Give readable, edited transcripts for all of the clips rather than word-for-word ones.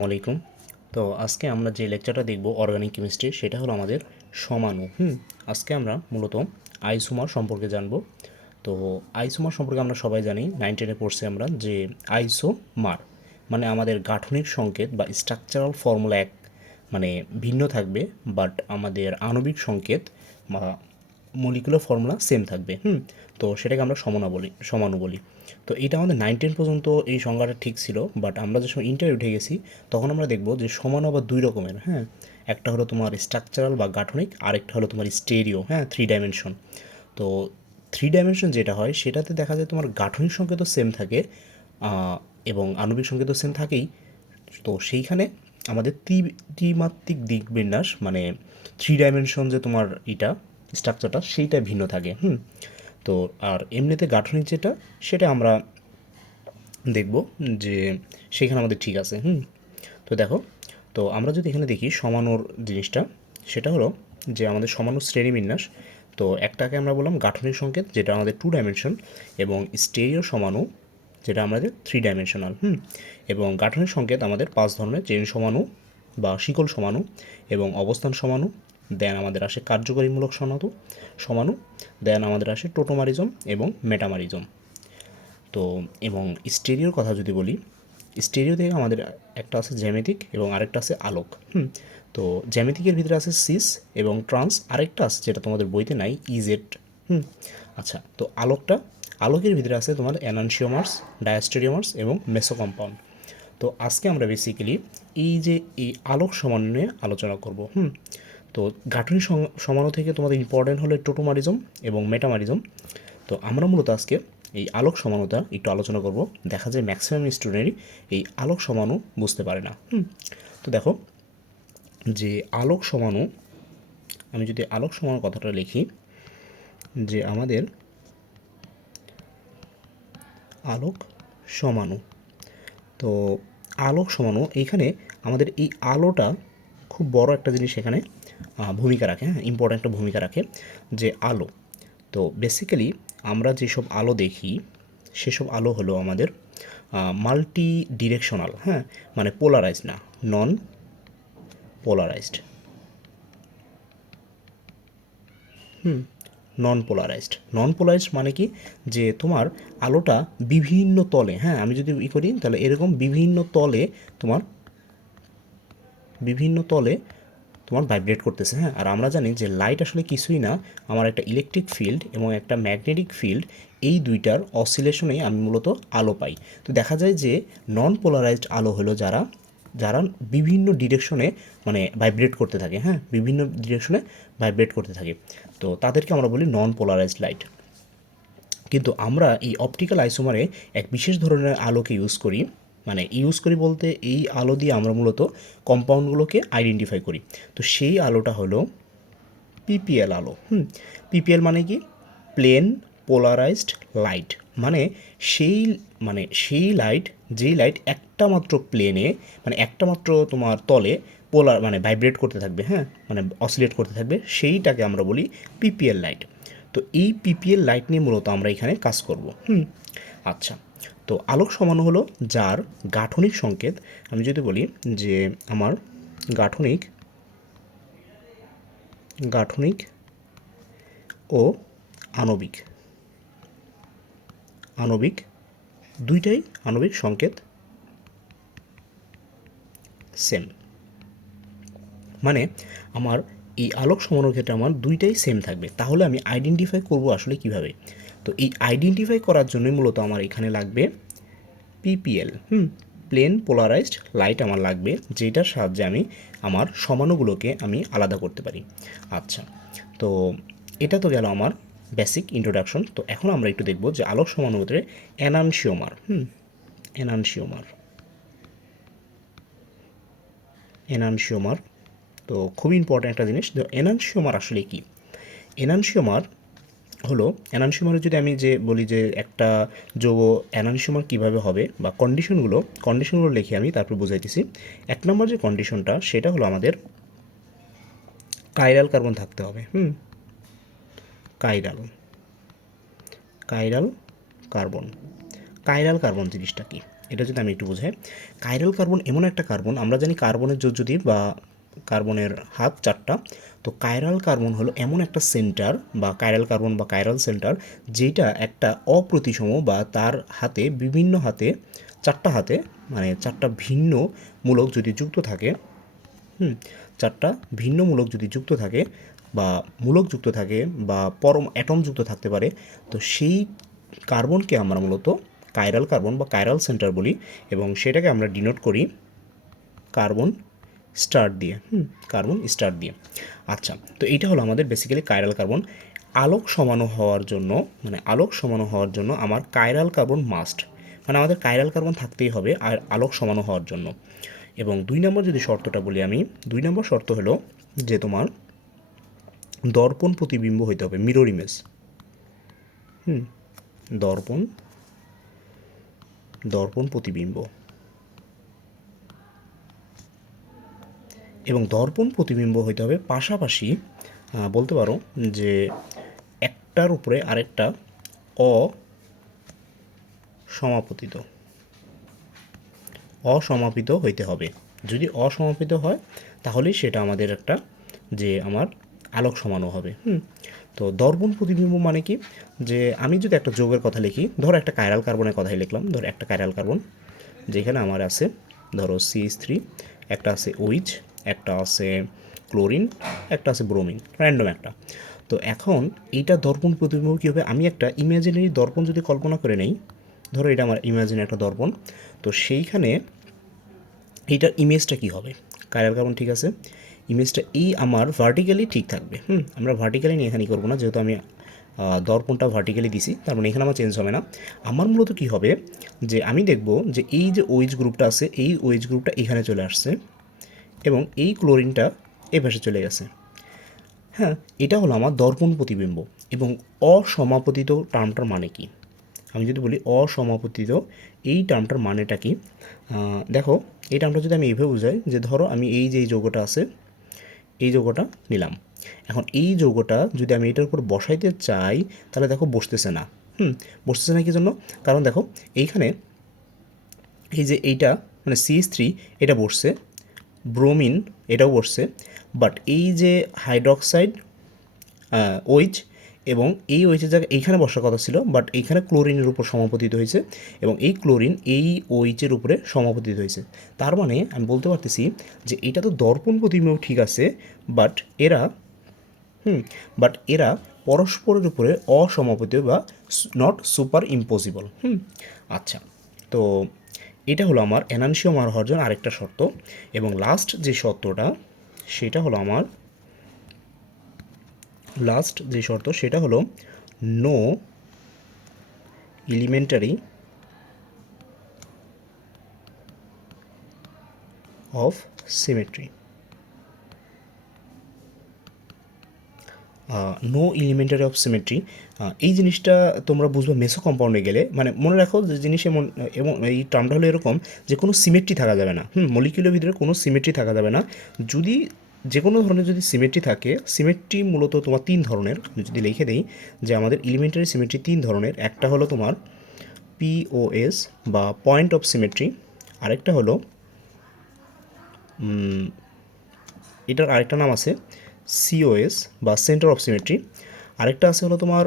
আলাইকুম। তো আজকে আমরা যে লেকচারটা দেখব অর্গানিক কেমিস্ট্রি, সেটা হলো আমাদের সমাণু। আজকে আমরা মূলত আইসোমার সম্পর্কে জানব। তো আইসোমার সম্পর্কে আমরা সবাই জানি, 9-10-এ পড়ছি আমরা যে আইসোমার মানে আমাদের গাঠনিক সংকেত বা স্ট্রাকচারাল ফর্মুলা এক মানে ভিন্ন থাকবে, বাট আমাদের আণবিক সংকেত বা মলিকুলার ফর্মুলা সেম থাকবে। তো সেটাকে আমরা সমাণু বলি। তো এটা আমাদের 9-10 পর্যন্ত এই সংজ্ঞাটা ঠিক ছিল, বাট আমরা যে সময় ইন্টারে উঠে গেছি তখন আমরা দেখব যে সমাণু আবার দুই রকমের। একটা হলো তোমার স্ট্রাকচারাল বা গাঠনিক, আরেকটা হলো তোমার স্টেরিও, 3 ডাইমেনশন। তো 3 ডাইমেনশন যেটা হয় সেটাতে দেখা যায় তোমার গাঠনিক সংকেতও সেম থাকে, এবং আণবিক সংকেতও সেম থাকেই। তো সেইখানে আমাদের ত্রিমাত্রিক দিক বিন্যাস মানে 3 ডাইমেনশন যে তোমার এটা স্ট্রাকচারটা সেইটা ভিন্ন থাকে। তো আর এমনিতে গাঠনিক যেটা সেটা আমরা দেখব যে সেখানে আমাদের ঠিক আছে। তো দেখো, তো আমরা যদি এখানে দেখি সমানুর জিনিসটা, সেটা হলো যে আমাদের সমাণু শ্রেণীবিন্যাস। তো একটাকে আমরা বললাম গাঠনিক সংকেত যেটা আমাদের 2 ডাইমেনশন, এবং স্টেরিও সমাণু যেটা আমাদের 3 ডাইমেনশনাল। এবং গাঠনিক সংকেত আমাদের 5 ধরনের: চেন সমাণু বা শিকল সমাণু, এবং অবস্থান সমাণু, দেন আমাদের আসে কার্যকরীমূলক সমাণু, দেন আমাদের আসে টোটোমারিজম এবং মেটামারিজম। তো এবং স্টেরিওর কথা যদি বলি, স্টেরিও থেকে আমাদের একটা আছে জ্যামিতিক এবং আরেকটা আছে আলোক। তো জ্যামিতিকের ভিতরে আছে সিস এবং ট্রান্স, আরেকটা আছে যেটা তোমাদের বইতে নাই, ইজেড। আচ্ছা, তো আলোকের ভিতরে আছে তোমার এনানসিওমার্স, ডায়াস্টেরিওমার্স এবং মেসোকম্পাউন্ড। তো আজকে আমরা বেসিক্যালি এই আলোক সমাণু নিয়ে আলোচনা করব। তো গাঠনিক সমাণু থেকে তোমাদের ইম্পর্টেন্ট হলো টোটোমারিজম এবং মেটামারিজম। তো আমরা মূলত আজকে এই আলোক সমানুতা একটু আলোচনা করব। দেখা যায় ম্যাক্সিমাম স্টুডেন্টই এই আলোক সমাণু বুঝতে পারে না। তো দেখো, যে আলোক সমাণু, আমি যদি আলোক সমাণু কথাটা লিখি, যে আমাদের আলোক সমাণু, তো আলোক সমাণু এইখানে আমাদের এই আলোটা খুব বড় একটা জিনিস এখানে ভূমিকা রাখে, ইম্পর্ট্যান্ট একটা ভূমিকা রাখে। যে আলো, তো বেসিক্যালি আমরা যেসব আলো দেখি সেসব আলো হলো আমাদের মাল্টি ডিরেকশনাল, মানে পোলারাইজড না, নন পোলারাইজড। নন পোলারাইজড মানে কি, যে তোমার আলোটা বিভিন্ন তলে, আমি যদি করি তাহলে এরকম বিভিন্ন তলে তোমার ভাইব্রেট করতেছে। আর আমরা জানি যে লাইট আসলে কিছুই না, আমার একটা ইলেকট্রিক ফিল্ড এবং একটা ম্যাগনেটিক ফিল্ড, এই দুইটার অসিলেশনেই আমি মূলত আলো পাই। তো দেখা যায় যে নন পোলারাইজড আলো হলো যারা যারা বিভিন্ন ডিরেকশনে মানে ভাইব্রেট করতে থাকে, বিভিন্ন ডিরেকশনে ভাইব্রেট করতে থাকে, তো তাদেরকে আমরা বলি নন পোলারাইজড লাইট। কিন্তু আমরা এই অপটিক্যাল আইসোমারে এক বিশেষ ধরনের আলোকে ইউজ করি বলতে এই আলো দিয়ে আমরা মূলত কম্পাউন্ডগুলোকে আইডেন্টিফাই করি। তো সেই আলোটা হলো পিপিএল আলো। পিপিএল মানে কি, প্লেন পোলারাইজড লাইট। মানে সেই সেই লাইট, যেই লাইট একটা মাত্র প্লেনে, মানে একটা মাত্র তোমার তলে পোলার মানে ভাইব্রেট করতে থাকবে, মানে অসিলেট করতে থাকবে, সেইটাকে আমরা বলি পিপিএল লাইট। তো এই পিপিএল লাইট নিয়ে মূলত আমরা এখানে কাজ করব। আচ্ছা, তো আলোক সমাণু হলো যার গাঠনিক সংকেত, আমি যদি বলি যে আমার গাঠনিক গাঠনিক ও আণবিক আণবিক দুইটাই আণবিক সংকেত সেম। মানে আমার এই আলোক সমাণুর ক্ষেত্রে আমার দুইটাই সেম থাকবে, তাহলে আমি আইডেন্টিফাই করব আসলে কিভাবে। তো এই আইডেন্টিফাই করার জন্যই মূলত আমার এখানে লাগবে পিপিএল, প্লেন পোলারাইজড লাইট আমার লাগবে, যেটার সাহায্যে আমি আমার সমাণুগুলোকে আমি আলাদা করতে পারি। আচ্ছা, তো এটা তো গেল আমার বেসিক ইন্ট্রোডাকশন। তো এখন আমরা একটু দেখব যে আলোক সমাণুর ভিতরে এনানসিওমার এনানসিওমার এনানসিওমার তো খুবই ইম্পর্ট্যান্ট একটা জিনিস। তো এনানসিওমার আসলে কি? এনানসিওমার হলো, এনানসিওমারে যদি আমি যে বলি যে একটা যৌগ এনানসিওমার কীভাবে হবে বা কন্ডিশনগুলো লিখে আমি তারপর বুঝাইতেছি। 1 নম্বর যে কন্ডিশনটা সেটা হলো আমাদের কাইরাল কার্বন থাকতে হবে। Chiral chiral carbon chiral carbon জিনিসটা কি? এটা যদি আমি একটু বোঝাই, কাইরাল কার্বন এমন একটা কার্বন, আমরা জানি কার্বনের জোড় যদি বা কার্বনের হাত 4টা, তো কাইরাল কার্বন হলো এমন একটা সেন্টার বা কাইরাল কার্বন বা কাইরাল সেন্টার, যেটা একটা অপ্রতিসম বা তার হাতে বিভিন্ন হাতে 4টা হাতে মানে 4টা ভিন্ন মূলক যদি যুক্ত থাকে, 4টা ভিন্ন মূলক যদি যুক্ত থাকে বা মূলক যুক্ত থাকে বা পরম অ্যাটম যুক্ত থাকতে পারে, তো সেই কার্বনকে আমরা মূলত কাইরাল কার্বন বা কাইরাল সেন্টার বলি, এবং সেটাকে আমরা ডিনোট করি কার্বন স্টার দিয়ে, কার্বন স্টার দিয়ে। আচ্ছা, তো এইটা হলো আমাদের বেসিক্যালি কাইরাল কার্বন। আলোক সমাণু হওয়ার জন্য, মানে আলোক সমাণু হওয়ার জন্য আমার কাইরাল কার্বন মাস্ট, মানে আমাদের কাইরাল কার্বন থাকতেই হবে আর আলোক সমাণু হওয়ার জন্য। এবং 2 নম্বর যদি শর্তটা বলি আমি, 2 নম্বর শর্ত হলো যে তোমার দর্পণ প্রতিবিম্ব হইতে হবে, মিরর ইমেজ। দর্পণ দর্পণ প্রতিবিম্ব, এবং দর্পণ প্রতিবিম্ব হইতে হবে পাশাপাশি বলতে পারো যে একটার উপরে আরেকটা অসমাপতিত অসমাপিত হইতে হবে। যদি অসমাপিত হয় তাহলেই সেটা আমাদের একটা যে আমার আলোক সমাণু হবে। তো দর্পণ প্রতিবিম্ব মানে কি, যে আমি যদি একটা যৌগের কথা লিখি, ধরো একটা কাইরাল কার্বনের কথাই লিখলাম, ধরো একটা কাইরাল কার্বন যেখানে আমার আছে ধরো CH3, একটা আছে OH, একটা আছে ক্লোরিন, একটা আছে ব্রোমিন, র্যান্ডম একটা। তো এখন এইটা দর্পণ প্রতিবিম্ব কী হবে, আমি একটা ইমাজিনারি দর্পণ যদি কল্পনা করে নেই, ধরো এটা আমার ইমাজিনারি একটা দর্পণ, তো সেইখানে এইটার ইমেজটা কী হবে, কাইরাল কার্বন ঠিক আছে, ইমেজটা এই আমার ভার্টিক্যালি ঠিক থাকবে। আমরা ভার্টিক্যালি নিয়ে এখানে করবো না, যেহেতু আমি দর্পণটা ভার্টিক্যালি দিছি, তার মানে এখানে আমার চেঞ্জ হবে না। আমার মূলত কী হবে, যে আমি দেখব যে এই যে OH গ্রুপটা আছে, এই OH গ্রুপটা এখানে চলে আসছে এবং এই ক্লোরিনটা এই পাশে চলে গেছে। হ্যাঁ, এটা হলো আমার দর্পণ প্রতিবিম্ব। এবং অসমাপতিত টার্মটার মানে কি, আমি যদি বলি অসমাপতিত, এই টার্মটার মানেটা কি, দেখো এই টার্মটা যদি আমি এইভাবে বুঝাই, যে ধরো আমি এই যে এই যৌগটা আছে, এই যৌগটা নিলাম, এখন এই যৌগটা যদি আমি এটার উপর বসাইতে চাই, তাহলে দেখো বসতেছে না। বসতেছে না কি জন্য, কারণ দেখো এইখানে এই যে এইটা মানে CH3 এটা বসছে, ব্রোমিন এটাও বসছে, বাট এই যে হাইড্রক্সাইড OH এবং এই OH-এর জায়গায় এইখানে বসার কথা ছিল, বাট এইখানে ক্লোরিনের উপর সমাপতিত হয়েছে এবং এই ক্লোরিন এই OH-এর উপরে সমাপতিত হয়েছে। তার মানে আমি বলতে পারতেছি যে এটা তো দর্পণ প্রতিবিম্ব ঠিক আছে, বাট এরা এরা পরস্পরের উপরে অসমাপতিত বা নট সুপার ইম্পসিবল। আচ্ছা, তো এটা হলো আমার এনানসিওমার হওয়ার জন্য আরেকটা শর্ত। এবং লাস্ট যে শর্তটা সেটা হলো আমার সেটা হলো no elementary of symmetry. No elementary of symmetry, এই জিনিসটা তোমরা বুঝবে মেসো কম্পাউন্ডে গেলে, মানে মনে রাখো যে জিনিস এমন, এবং এই টার্মটা হলো এরকম যে কোনো সিমেট্রি থাকা যাবে না, মলিকিউলের ভিতরে কোনো সিমেট্রি থাকা যাবে না। যদি যে কোনো ধরনের যদি সিমেট্রি থাকে, সিমেট্রি মূলত তোমার 3 ধরনের, আমি যদি লিখে দিই যে আমাদের এলিমেন্টারি সিমেট্রি 3 ধরনের। একটা হলো তোমার POS বা পয়েন্ট অফ সিমেট্রি, আরেকটা হলো এটার আরেকটা নাম আছে COS বা সেন্টার অফ সিমেট্রি, আরেকটা আছে হলো তোমার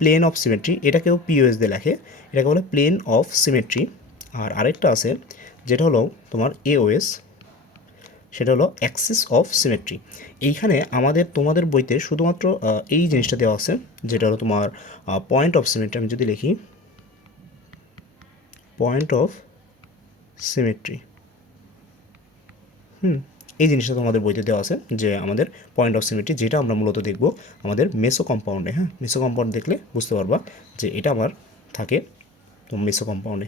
প্লেন অফ সিমেট্রি, এটাকেও POS দিয়ে লেখে, এটাকে বলে প্লেন অফ সিমেট্রি। আর আরেকটা আছে যেটা হলো তোমার AOS, সেটা হলো অ্যাক্সিস অফ সিমেট্রি। এইখানে তোমাদের বইতে শুধুমাত্র এই জিনিসটা দেওয়া আছে, যেটা হলো তোমার পয়েন্ট অফ সিমেট্রি। আমি যদি লিখি পয়েন্ট অফ সিমেট্রি, এই জিনিসটা তোমাদের বইতে দেওয়া আছে যে আমাদের পয়েন্ট অফ সিমেট্রি, যেটা আমরা মূলত দেখব আমাদের মেসো কম্পাউন্ডে। মেসো কম্পাউন্ড দেখলে বুঝতে পারবা যে এটা আমার থাকে তো মেসো কম্পাউন্ডে।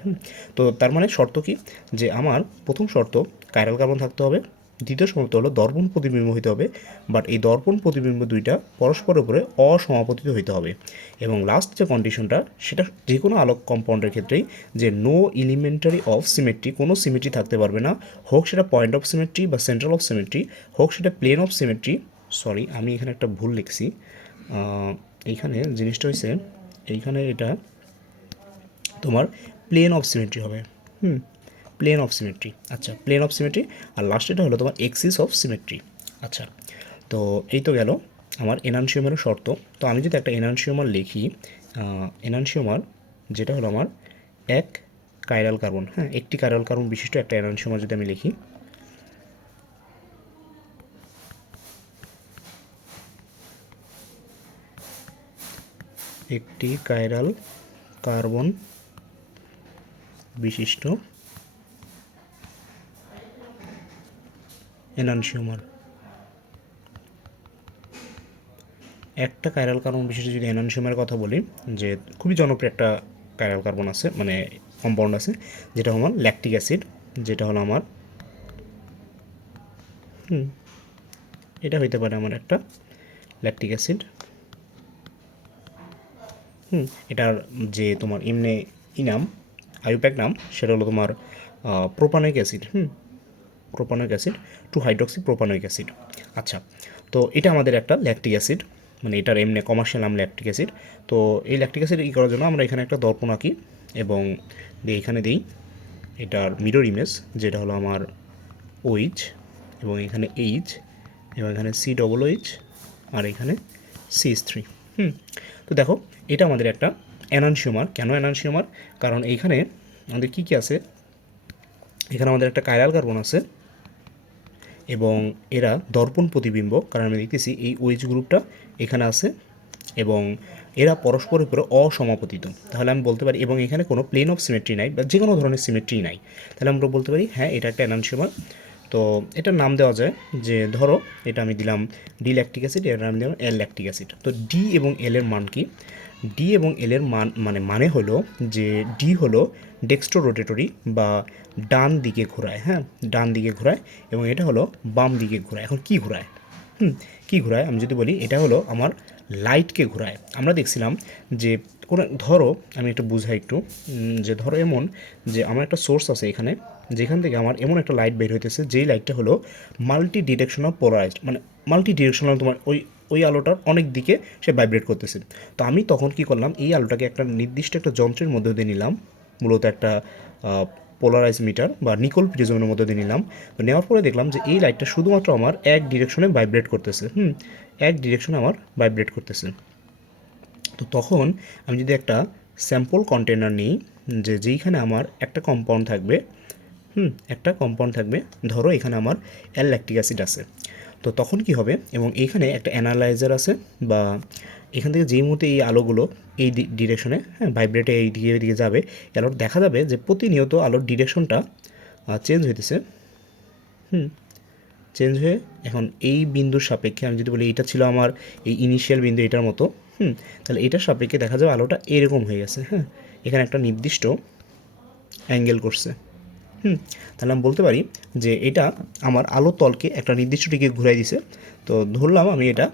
তো তার মানে শর্ত কি, যে আমার প্রথম শর্ত কাইরাল কার্বন থাকতে হবে, দ্বিতীয় শর্ত হলো দর্পণ প্রতিবিম্ব হইতে হবে, বাট এই দর্পণ প্রতিবিম্ব দুইটা পরস্পরের উপরে অসমাপতিত হইতে হবে। এবং লাস্ট যে কন্ডিশনটা, সেটা যে কোনো আলোক কম্পাউন্ডের ক্ষেত্রেই, যে নো এলিমেন্টারি অফ সিমেট্রি, কোনো সিমেট্রি থাকতে পারবে না, হোক সেটা পয়েন্ট অফ সিমেট্রি বা সেন্ট্রাল অফ সিমেট্রি, হোক সেটা প্লেন অফ সিমেট্রি। সরি, আমি এখানে একটা ভুল লিখছি, এইখানে জিনিসটা হয়েছে, এইখানে এটা তোমার প্লেন অফ সিমেট্রি হবে। Plane of symmetry. আচ্ছা, প্লেন অফ সিমেট্রি। আর লাস্টেটা হলো তোমার এক্সিস অফ সিমেট্রি। আচ্ছা, তো এই তো গেল আমার এনানসিওমারের শর্ত। তো আমি যদি একটা এনানসিওমার লিখি, এনানসিওমার যেটা হলো আমার এক কাইরাল কার্বন, হ্যাঁ, একটি কাইরাল কার্বন বিশিষ্ট একটা এনানসিওমার যদি আমি লিখি, একটি কাইরাল কার্বন বিশিষ্ট এনানসিওমার, একটা কাইরাল কার্বন বিশিষ্ট যদি এনানসিওমারের কথা বলি, যে খুবই জনপ্রিয় একটা কাইরাল কার্বন আছে, মানে কম্পাউন্ড আছে, যেটা আমার ল্যাকটিক অ্যাসিড, যেটা হলো আমার এটা হইতে পারে আমার একটা ল্যাকটিক অ্যাসিড। এটার যে তোমার এমনি নাম, আইউপ্যাক নাম, সেটা হলো তোমার propanoic acid. Propanoic acid, 2 hydroxy propanoic acid. আচ্ছা, তো এটা আমাদের একটা ল্যাকটিক অ্যাসিড, মানে এটার এমনি কমার্শিয়াল নাম ল্যাকটিক অ্যাসিড। তো এই ল্যাকটিক অ্যাসিড ই করার জন্য আমরা এখানে একটা দর্পণ আঁকি এবং এখানে দিই এটার মিরর ইমেজ, যেটা হলো আমার ওইচ, এবং এখানে এইচ, এবং এখানে COOH, আর এখানে CH3। তো দেখো, এটা আমাদের একটা এনানসিওমার। কেন এনানসিওমার? কারণ এইখানে আমাদের কী কী আছে, এখানে আমাদের একটা কাইরাল কার্বন আছে এবং এরা দর্পণ প্রতিবিম্ব, কারণ আমি দেখতেছি এই ওইচ গ্রুপটা এখানে আছে এবং এরা পরস্পরের উপরে অসমাপতিত। তাহলে আমি বলতে পারি, এবং এখানে কোনো প্লেন অফ সিমেট্রি নাই বা যে কোনো ধরনের সিমেট্রি নাই, তাহলে আমরা বলতে পারি হ্যাঁ এটা একটা এনানসিওমার। তো এটার নাম দেওয়া যায়, যে ধরো এটা আমি দিলাম ডি ল্যাকটিক অ্যাসিড, এর নাম দিলাম এল ল্যাকটিক অ্যাসিড। তো ডি এবং এল এর মান কি? ডি এবং এল এর মানে হলো যে ডি হলো ডেক্সট্রো রোটেটরি বা ডান দিকে ঘোরায়, হ্যাঁ, ডান দিকে ঘোরায়, এবং এটা হলো বাম দিকে ঘোরায়। এখন কি ঘোরায়? কী ঘোরায় আমি যদি বলি, এটা হলো আমার লাইটকে ঘোরায়। আমরা দেখছিলাম যে কোনো, ধরো আমি একটু বুঝাই একটু, যে ধরো এমন যে আমার একটা সোর্স আছে এখানে, যেখান থেকে আমার এমন একটা লাইট বের হইতেছে, যেই লাইটটা হলো মাল্টি ডিরেকশনাল পোলারাইজড, মানে মাল্টি ডিরেকশনাল, তোমার ওই আলোটার অনেক দিকে সে ভাইব্রেট করতেছে। তো আমি তখন কি করলাম, এই আলোটাকে একটা নির্দিষ্ট একটা যন্ত্রের মধ্যে দিয়ে নিলাম, মূলত একটা পোলারাইজ মিটার বা নিকল প্রিজমের মধ্যে দিয়ে নিলাম। তো নেওয়ার পরে দেখলাম যে এই লাইটটা শুধুমাত্র আমার এক ডিরেকশনে ভাইব্রেট করতেছে, এক ডিরেকশনে আমার ভাইব্রেট করতেছে। তো তখন আমি যদি একটা স্যাম্পল কন্টেনার নিই, যেইখানে আমার একটা কম্পাউন্ড থাকবে, একটা কম্পাউন্ড থাকবে, ধরো এখানে আমার অ্যাল ল্যাকটিক অ্যাসিড আছে, তো তখন কি হবে, এবং এইখানে একটা অ্যানালাইজার আছে, বা এখান থেকে যেই মুহূর্তে এই আলোগুলো এই ডিরেকশনে, হ্যাঁ, ভাইব্রেটে এই দিকে যাবে, আলোর দেখা যাবে যে প্রতিনিয়ত আলোর ডিরেকশনটা চেঞ্জ হইতেছে, চেঞ্জ হয়ে এখন এই বিন্দুর সাপেক্ষে আমি যদি বলি এটা ছিল আমার এই ইনিশিয়াল বিন্দু এটার মতো, তাহলে এটার সাপেক্ষে দেখা যাবে আলোটা এরকম হয়ে গেছে, হ্যাঁ, এখানে একটা নির্দিষ্ট অ্যাঙ্গেল করছে। তাহলে আমি বলতে পারি যে এটা আমার আলো তলকে একটা নির্দিষ্ট দিকে ঘুরাই দিছে। তো ধরলাম আমি এটা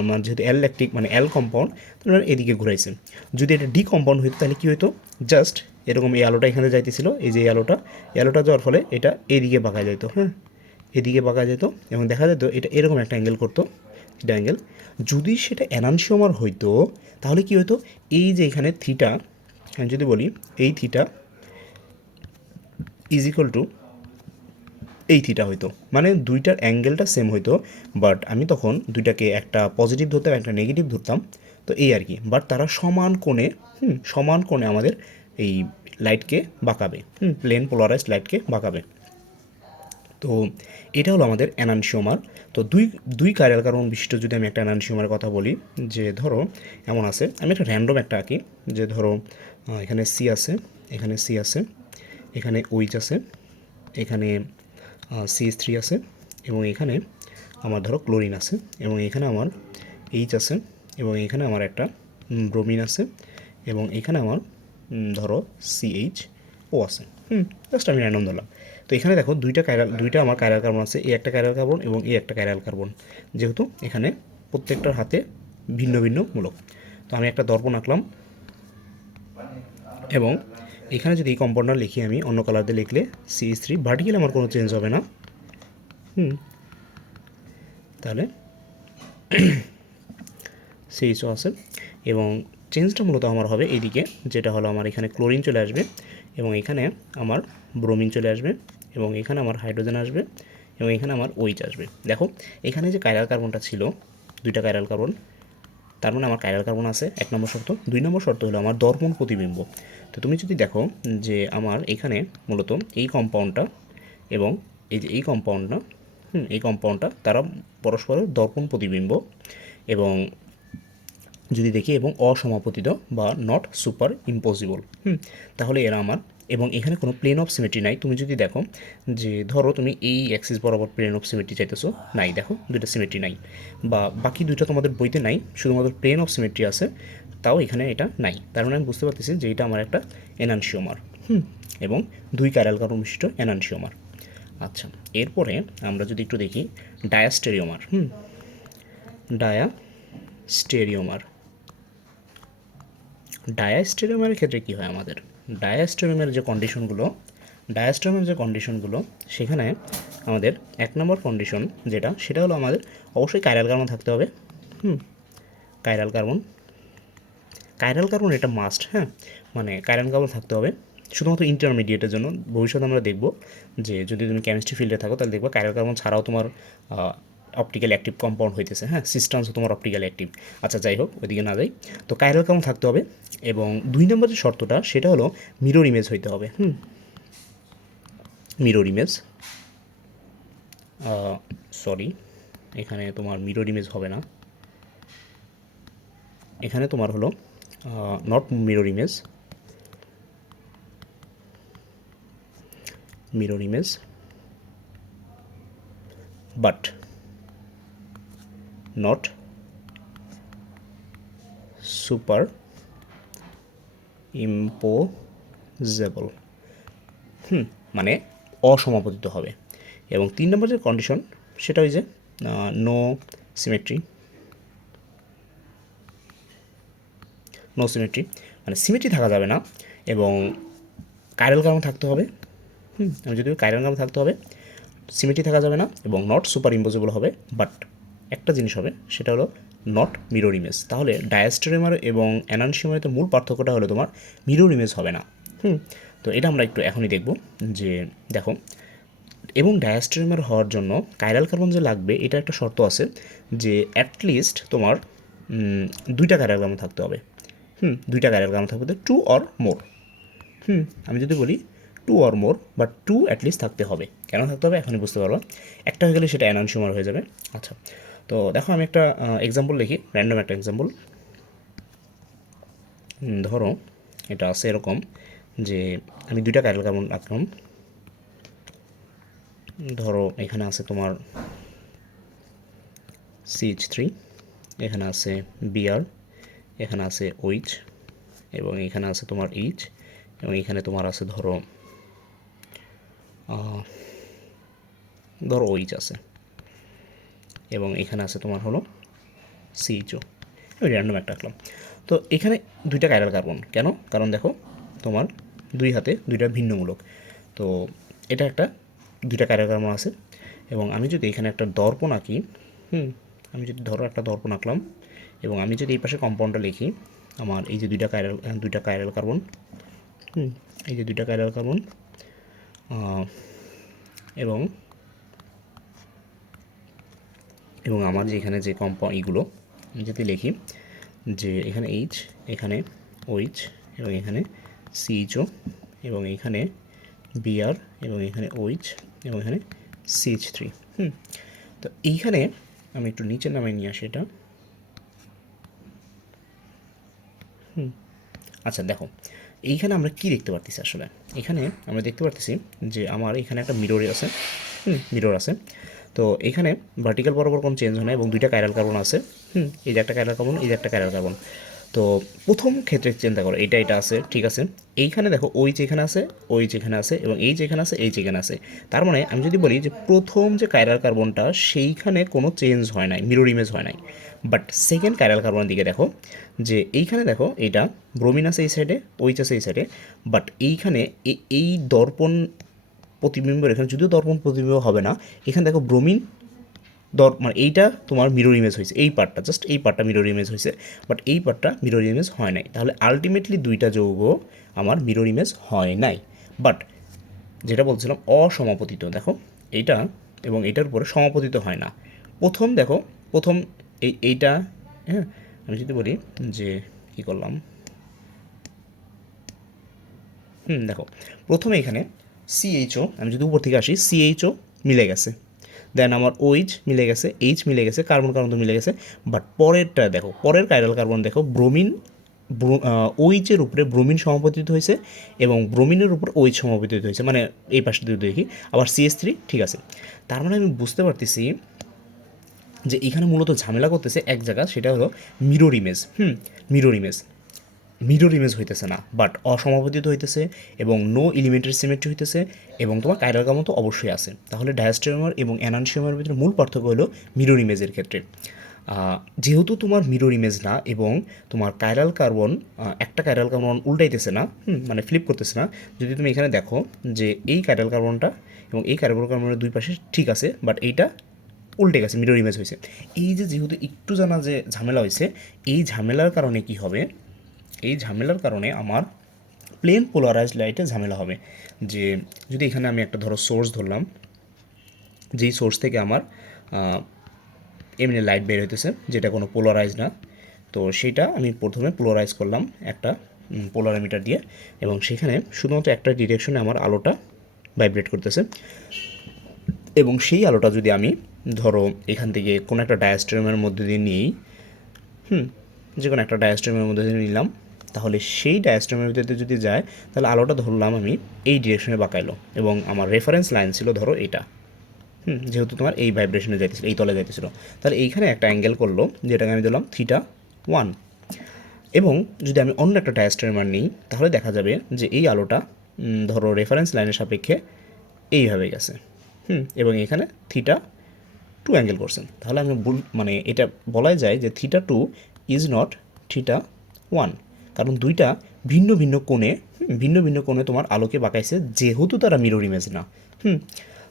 আমার যেহেতু অ্যাল ল্যাকটিক মানে অ্যাল কম্পাউন্ড, তাহলে এদিকে ঘুরাইছে। যদি এটা ডি কম্পাউন্ড হইতো তাহলে কী হতো, জাস্ট এরকম এই আলোটা এখানে যাইতেছিল, এই যে এই আলোটা যাওয়ার ফলে এটা এদিকে বাঁকা যেত, হ্যাঁ, এদিকে বাঁকা যেত, এবং দেখা যেত এটা এরকম একটা অ্যাঙ্গেল করতো, এটা অ্যাঙ্গেল। যদি সেটা এনানসিওমার হইতো তাহলে কী হতো, এই যে এখানে থিটা, আমি যদি বলি এই থিটা ইজ ইকুয়াল টু এই থিটা হইতো, মানে দুইটার অ্যাঙ্গেলটা সেম হইতো, বাট আমি তখন দুইটাকে একটা পজিটিভ ধরতাম, একটা নেগেটিভ ধরতাম, তো এই আর কি। বাট তারা সমান কোণে আমাদের এই লাইটকে বাঁকাবে, প্লেন পোলারাইজড লাইটকে বাঁকাবে। তো এটা হলো আমাদের এনানসিওমার। তো দুই কাইরাল কার্বন বিশিষ্ট যদি আমি একটা এনানসিওমারের কথা বলি, যে ধরো এমন আছে, আমি একটা র্যান্ডম একটা আঁকি, যে ধরো এখানে সি আছে, এখানে সি আছে, এখানে ওইচ আছে, এখানে CH3 আছে, এবং এখানে আমার ধরো ক্লোরিন আছে, এবং এখানে আমার এইচ আছে, এবং এখানে আমার একটা ব্রোমিন আছে, এবং এখানে আমার ধরো CHO আছে। জাস্ট আমি র্যান্ডম ধরলাম। তো এখানে দেখো দুইটা আমার কাইরাল কার্বন আছে, এই একটা কাইরাল কার্বন এবং এই একটা কাইরাল কার্বন, যেহেতু এখানে প্রত্যেকটার হাতে ভিন্ন ভিন্ন মূলক। তো আমি একটা দর্পণ আঁকলাম, এবং এখানে যদি এই কম্পাউন্ডার লিখি, আমি অন্য কালার দিয়ে লিখলে CH3, ভার্টিক্যালি আমার কোনো চেঞ্জ হবে না, তাহলে CHO আছে, এবং চেঞ্জটা মূলত আমার হবে এইদিকে, যেটা হলো আমার এখানে ক্লোরিন চলে আসবে, এবং এখানে আমার ব্রোমিন চলে আসবে এবং এখানে আমার হাইড্রোজেন আসবে এবং এখানে আমার OH আসবে। দেখো এখানে যে কাইরাল কার্বনটা ছিল, দুইটা কাইরাল কার্বন, তার মানে আমার কাইরাল কার্বন আছে, 1 নম্বর শর্ত। 2 নম্বর শর্ত হলো আমার দর্পণ প্রতিবিম্ব। তো তুমি যদি দেখো যে আমার এখানে মূলত এই কম্পাউন্ডটা এবং এই যে এই কম্পাউন্ডটা, এই কম্পাউন্ডটা তারা পরস্পরের দর্পণ প্রতিবিম্ব এবং যদি দেখি এবং অসমাপতিত বা নট সুপার ইম্পসিবল, তাহলে এরা আমার, এবং এখানে কোনো প্লেন অফ সিমেট্রি নাই। তুমি যদি দেখো যে ধরো তুমি এই অ্যাক্সিস বরাবর প্লেন অফ সিমেট্রি চাইতেছো, নাই, দেখো দুইটা সিমেট্রি নাই, বা বাকি দুইটা তোমাদের বইতে নাই, শুধুমাত্র প্লেন অফ সিমেট্রি আছে, তাও এখানে এটা নাই। তার মানে আমি বুঝতে পারতেছি যে এটা আমার একটা এনানসিওমার, এবং 2 কাইরাল কার্বন বিশিষ্ট এনানসিওমার। আচ্ছা, এরপরে আমরা যদি একটু দেখি ডায়াস্টেরিওমার, ডায়াস্টেরিওমার। ডায়াস্টেরিওমারের ক্ষেত্রে কী হয় আমাদের, ডায়াস্টেরিওমারের যে কন্ডিশনগুলো সেখানে আমাদের 1 নম্বর কন্ডিশন যেটা, সেটা হলো আমাদের অবশ্যই কাইরাল কার্বন থাকতে হবে। কাইরাল কার্বন এটা মাস্ট, হ্যাঁ, মানে কাইরাল কার্বন থাকতে হবে শুধুমাত্র ইন্টারমিডিয়েটের জন্য। ভবিষ্যতে আমরা দেখব যে যদি তুমি কেমিস্ট্রি ফিল্ডে থাকো তাহলে দেখবে কাইরাল কার্বন ছাড়াও তোমার অপটিক্যাল অ্যাক্টিভ কম্পাউন্ড হইতেছে, হ্যাঁ, সিস্টেমসও তোমার অপটিক্যাল অ্যাক্টিভ। আচ্ছা, যাই হোক, ওইদিকে না যাই। তো কাইরাল কার্বন থাকতে হবে এবং 2 নম্বর যে শর্তটা সেটা হলো মিরর ইমেজ হইতে হবে। মিরর ইমেজ, সরি, এখানে তোমার মিরর ইমেজ হবে না, এখানে তোমার হলো not mirror image, but not super imposable, মানে অসমাপতিত হবে। এবং 3 নম্বর যে কন্ডিশন সেটা ওই যে নো সিমেট্রি, মানে সিমেট্রি থাকা যাবে না এবং কাইরাল কার্বন থাকতে হবে। আমি যদি কাইরাল কার্বন থাকতে হবে, সিমেট্রি থাকা যাবে না এবং নট সুপার ইম্পোজেবল হবে, বাট একটা জিনিস হবে, সেটা হলো নট মিরর ইমেজ। তাহলে ডায়াস্টেরিওমার এবং এনানসিওমারের মূল পার্থক্যটা হলো তোমার মিরর ইমেজ হবে না। তো এটা আমরা একটু এখনই দেখব যে দেখো, এবং ডায়াস্টেরিওমার হওয়ার জন্য কাইরাল কার্বন যে লাগবে এটা একটা শর্ত আছে যে অ্যাটলিস্ট তোমার 2টা কাইরাল কার্বন থাকতে হবে। 2টা কাইরাল কার্বন থাকতে হবে, 2 অর মোর। আমি যদি বলি 2 অর মোর, বাট 2 অ্যাটলিস্ট থাকতে হবে। কেন থাকতে হবে এখনই বুঝতে পারবো। একটা হয়ে গেলে সেটা এনানসিওমার হয়ে যাবে। আচ্ছা, তো দেখো আমি একটা এক্সাম্পল লিখি, র্যান্ডম একটা এক্সাম্পল। ধরো এটা আছে এরকম যে আমি 2টা কাইরাল কার্বন রাখলাম, ধরো এখানে আছে তোমার CH3, এখানে আছে Br, এখানে আছে OH এবং এখানে আছে তোমার H, এবং এখানে তোমার আছে ধরো OH আছে, এবং এখানে আছে তোমার হলো CHO। আমি র্যান্ডম একটা রাখলাম। তো এখানে 2টা কাইরাল কার্বন, কেন? কারণ দেখো তোমার 2 হাতে 2টা ভিন্নমূলক, তো এটা একটা 2টা কাইরাল কার্বন আছে। এবং আমি যদি এখানে একটা দর্পণ আঁকি, আমি যদি ধরো একটা দর্পণ আঁকলাম এবং আমি যদি এই পাশে কম্পাউন্ডটা লিখি, আমার এই যে 2টা কাইরাল কার্বন, এই যে 2টা কাইরাল কার্বন, এবং আমার যে এখানে যে এইগুলো আমি যদি লিখি যে এখানে H, এখানে OH এবং এখানে CHO এবং এখানে Br এবং এখানে OH এবং এখানে CH3। তো এইখানে আমি একটু নিচে নামাই নিয়ে আসি এটা। আচ্ছা, দেখো এইখানে আমরা কি দেখতে পারতেছি, আসলে এখানে আমরা দেখতে পারতেছি যে আমার এখানে একটা মিরর আছে। তো এখানে ভার্টিক্যাল বরাবর কোনো চেঞ্জ হয় না এবং 2টা কাইরাল কার্বন আছে। এই যে একটা কাইরাল কার্বন, এই যে একটা কাইরাল কার্বন। তো প্রথম ক্ষেত্রে চিন্তা করো, এটা আছে, ঠিক আছে। এইখানে দেখো OH এখানে আছে, OH এখানে আছে এবং H এখানে আছে, H এখানে আছে। তার মানে আমি যদি বলি যে প্রথম যে কাইরাল কার্বনটা সেইখানে কোনো চেঞ্জ হয় নাই, মিরর ইমেজ হয় নাই। বাট সেকেন্ড কাইরাল কার্বনের দিকে দেখো যে এইখানে দেখো এইটা ব্রোমিন আছে এই সাইডে, OH আছে এই সাইডে, বাট এইখানে এই দর্পণ প্রতিবিম্ব, এখানে যদিও দর্পণ প্রতিবিম্ব হবে না, এখানে দেখো ব্রোমিন মানে এইটা তোমার মিরর ইমেজ হয়েছে, এই পার্টটা জাস্ট এই পার্টটা মিরর ইমেজ হয়েছে, বাট এই পার্টটা মিরর ইমেজ হয় নাই। তাহলে আলটিমেটলি দুইটা যৌগ আমার মিরর ইমেজ হয় নাই। বাট যেটা বলছিলাম অসমাপতিত, দেখো এইটা এবং এইটার উপরে সমাপতিত হয় না। প্রথম দেখো, প্রথম এইটা, হ্যাঁ আমি যদি বলি যে কী করলাম, দেখো প্রথমে এখানে সিএইচও, আমি যদি উপর থেকে আসি সিএইচও মিলে গেছে, দেন আমার ওইচ মিলে গেছে, এইচ মিলে গেছে, কার্বন কার্বন তো মিলে গেছে। বাট পরেরটা দেখো, পরের কাইরাল কার্বন দেখো, ব্রোমিন ওইচের উপরে ব্রোমিন সমাপতিত হয়েছে এবং ব্রোমিনের উপর ওইচ সমাপতিত হয়েছে, মানে এই পাশে যদি দেখি আবার CH3 ঠিক আছে। তার মানে আমি বুঝতে পারতেছি যে এখানে মূলত ঝামেলা করতেছে এক জায়গা, সেটা হলো মিরর ইমেজ। মিরর ইমেজ হইতেছে না, বাট অসমাপতিত হইতেছে এবং নো এলিমেন্টারি সিমেট্রি হইতেছে এবং তোমার কাইরাল কার্বন তো অবশ্যই আছে। তাহলে ডায়াস্টেরিওমার এবং এনানসিওমারের ভিতরে মূল পার্থক্য হলো মিরর ইমেজের ক্ষেত্রে। যেহেতু তোমার মিরর ইমেজ না এবং তোমার কাইরাল কার্বন, একটা কাইরাল কার্বন উল্টাইতেছে না, মানে ফ্লিপ করতেছে না। যদি তুমি এখানে দেখো যে এই কাইরাল কার্বনটা এবং এই কাইরাল কার্বনের দুই পাশে ঠিক আছে, বাট এইটা উল্টে গেছে, মিরর ইমেজ হয়েছে। এই যে যেহেতু একটু জানা যে ঝামেলা হয়েছে, এই ঝামেলার কারণে কি হবে, এই ঝামেলার কারণে আমার প্লেন পোলারাইজড লাইটে ঝামেলা হবে। যে যদি এখানে আমি একটা ধরো সোর্স ধরলাম, যেই সোর্স থেকে আমার এমনি লাইট বের হইতেছে, যেটা কোনো পোলারাইজ না, তো সেটা আমি প্রথমে পোলারাইজ করলাম একটা পোলারোমিটার দিয়ে, এবং সেখানে শুধুমাত্র একটা ডিরেকশনে আমার আলোটা ভাইব্রেট করতেছে। এবং সেই আলোটা যদি আমি ধরো এখান থেকে কোনো একটা ডায়াস্ট্রিয়ামের মধ্যে দিয়ে নিই, যে কোনো একটা ডায়াস্ট্রিয়ামের মধ্যে দিয়ে নিলাম, তাহলে সেই ডায়াস্ট্রিয়ামের ভিতরে যদি যায়, তাহলে আলোটা ধরলাম আমি এই ডিরেকশনে বাঁকাইলো এবং আমার রেফারেন্স লাইন ছিল ধরো এটা, যেহেতু তোমার এই ভাইব্রেশনে যাইতেছিল, এই তলে যাইতেছিল, তাহলে এইখানে একটা অ্যাঙ্গেল করলো, যেটাকে আমি দিলাম θ1। এবং যদি আমি অন্য একটা ডায়াস্ট্রিয়ামার নিই, তাহলে দেখা যাবে যে এই আলোটা ধরো রেফারেন্স লাইনের সাপেক্ষে এইভাবে গেছে, এবং এখানে θ2 অ্যাঙ্গেল করছেন। তাহলে আমি মানে এটা বলাই যায় যে θ2 ইজ নট θ1, কারণ দুইটা ভিন্ন ভিন্ন কোণে, ভিন্ন ভিন্ন কোণে তোমার আলোকে বাঁকাইছে, যেহেতু তারা মিরর ইমেজ না।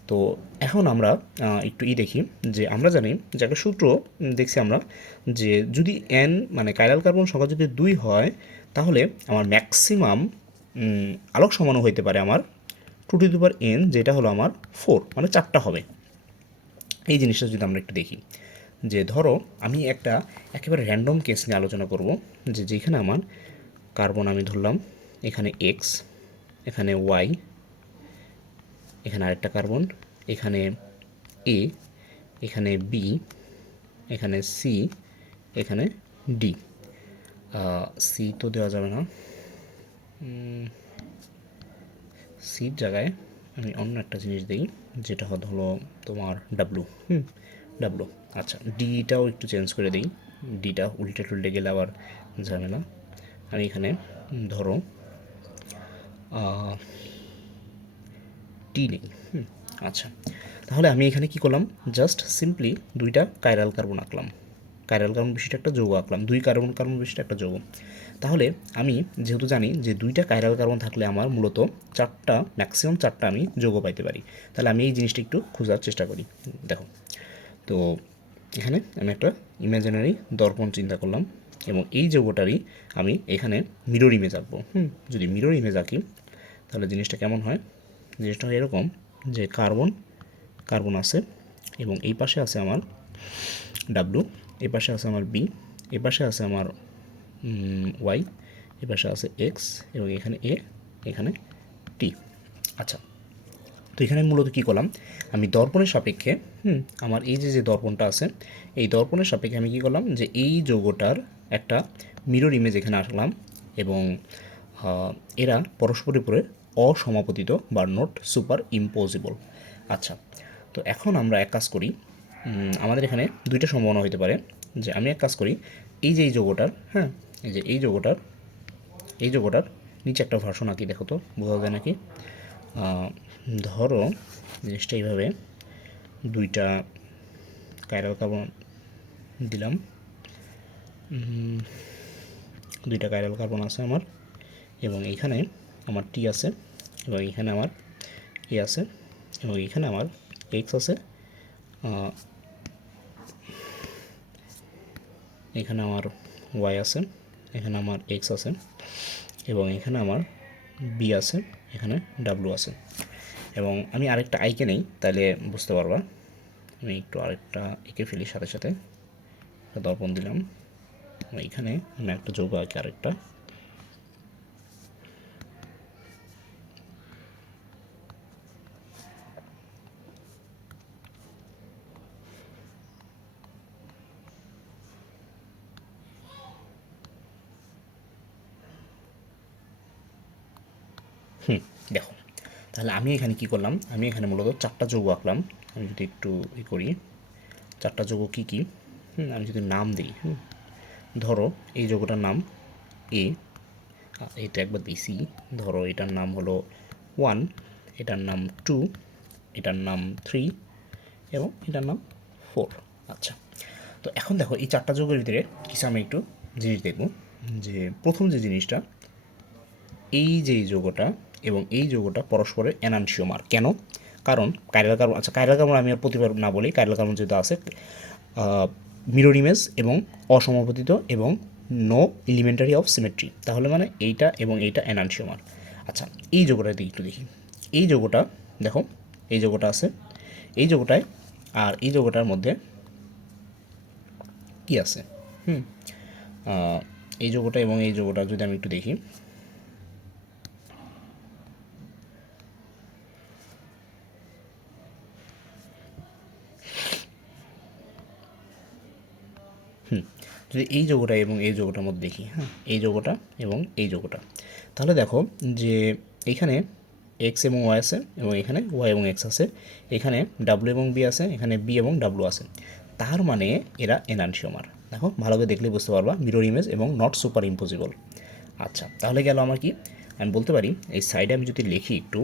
তো এখন আমরা একটু দেখি যে আমরা জানি যে একটা সূত্র দেখছি আমরা, যে যদি n মানে কাইরাল কার্বন সংখ্যা যদি 2 হয়, তাহলে আমার ম্যাক্সিমাম আলোক সমাণু হইতে পারে আমার 2n, যেটা হলো আমার 4, মানে 4টা হবে। এই জিনিসটা যদি আমরা একটু দেখি, যে ধরো আমি একটা একেবারে র্যান্ডম কেস নিয়ে আলোচনা করব, যে যেখানে আমার কার্বন আমি ধরলাম এখানে x, এখানে y, এখানে আরেকটা কার্বন, এখানে a, এখানে b, এখানে c, এখানে d। c তো দেওয়া যাবে না, সির জায়গায় আমি অন্য একটা জিনিস দিই, যেটা হলো তোমার ডাব্লু। ডাব্লু, আচ্ছা ডিটাও একটু চেঞ্জ করে দিই, ডিটা উল্টে টুলটে গেলে আবার ঝামেলা। আমি এখানে ধরো টি নেই। আচ্ছা, তাহলে আমি এখানে কি করলাম, জাস্ট সিম্পলি দুইটা কাইরাল কার্বন আঁকলাম, কাইরাল কার্বন বিশিষ্ট একটা যৌগ আঁকলাম, দুই কার্বন কার্বন বিশিষ্ট একটা যৌগ। তাহলে আমি যেহেতু জানি যে দুইটা কাইরাল কার্বন থাকলে আমার মূলত 4টা, ম্যাক্সিমাম 4টা আমি যৌগ পাইতে পারি, তাহলে আমি এই জিনিসটা একটু খোঁজার চেষ্টা করি। দেখো, তো এখানে আমি একটা ইমাজিনারি দর্পণ চিন্তা করলাম এবং এই যৌগটারই আমি এখানে মিরর ইমেজ আঁকবো। যদি মিরর ইমেজ আঁকি, তাহলে জিনিসটা কেমন হয়, জিনিসটা হয় এরকম, যে কার্বন কার্বন আছে এবং এই পাশে আছে আমার ডাব্লু, এই পাশে আছে আমার বি, এই পাশে আছে আমার ওয়াই, এই পাশে আছে এক্স, এবং এখানে এ, এখানে টি। আচ্ছা, তো এখানে মূলত কী করলাম, আমি দর্পণের সাপেক্ষে আমার এই যে দর্পণটা আছে, এই দর্পণের সাপেক্ষে আমি কী করলাম, যে এই যৌগটার একটা মিরর ইমেজ এখানে আসলাম এবং এরা পরস্পরের উপরে অসমাপতিত বা নট সুপার ইম্পোজিবল। আচ্ছা, তো এখন আমরা এক কাজ করি, আমাদের এখানে দুইটা সম্ভাবনা হতে পারে, যে আমি এক কাজ করি, এই যে এই যৌগটার, এই যে এই যৌগটার নিচে একটা ভার্সন আঁকি, দেখো তো বোঝা যায় নাকি। ধরো জিনিসটা এইভাবে, দুইটা কাইরাল কার্বন দিলাম, দুইটা কাইরাল কার্বন আছে আমার, এবং এইখানে আমার টি আছে, এবং এইখানে আমার এ আছে, এবং এইখানে আমার এক্স আছে, এখানে আমার ওয়াই আছে, এখানে আমার এক্স আছে, এবং এখানে আমার বি আছে, এখানে ডাব্লু আছে। এবং আমি আরেকটা আইকে নেই, তাহলে বুঝতে পারবা। আমি একটু আরেকটা এঁকে ফেলি সাথে সাথে, দর্পণ দিলাম। এইখানে আমি একটা যোগ আঁকি আরেকটা। দেখো, তাহলে আমি এখানে কি করলাম, আমি এখানে মূলত চারটা যৌগ আঁকলাম। আমি যদি একটু করি, চারটা যৌগ কী কী, আমি যদি নাম দিই, ধরো এই যৌগটার নাম এ, এটা একবার দিছি। ধরো এটার নাম হলো 1, এটার নাম 2, এটার নাম 3, এবং এটার নাম 4। আচ্ছা, তো এখন দেখো এই চারটা যৌগের ভিতরে কিছু আমি একটু জিনিস দেখব। যে প্রথম যে জিনিসটা, এই যে এই যৌগটা এবং এই যৌগটা পরস্পরের এনানসিওমার। কেন? কারণ কাইরাল কার্বন, আচ্ছা কাইরাল কার্বন আমি আর প্রতিবার না বলি, কাইরাল কার্বন যেহেতু আছে মিরর ইমেজ এবং অসমাপতিত এবং নো এলিমেন্টারি অফ সিমেট্রি, তাহলে মানে এইটা এবং এইটা এনানসিওমার। আচ্ছা, এই যৌগটা দিকে একটু দেখি। এই যৌগটা দেখো, এই যৌগটা আছে, এই যৌগটায় আর এই যৌগটার মধ্যে কি আছে? এই যৌগটা এবং এই যৌগটা যদি আমি একটু দেখি, যদি এই যৌগটা এবং এই যৌগটার মধ্যে দেখি, এই যৌগটা এবং এই যৌগটা, তাহলে দেখো যে এখানে এক্স এবং ওয়াই আছে এবং এখানে ওয়াই এবং এক্স আছে, এখানে ডাব্লু এবং বি আছে, এখানে বি এবং ডাব্লু আছে। তার মানে এরা এনানসিওমার। দেখো ভালো করে দেখলে বুঝতে পারবা, মিরর ইমেজ এবং নট সুপার ইম্পসিবল। আচ্ছা, তাহলে গেল আমার কি, আমি বলতে পারি এই সাইডে আমি যদি লিখি একটু,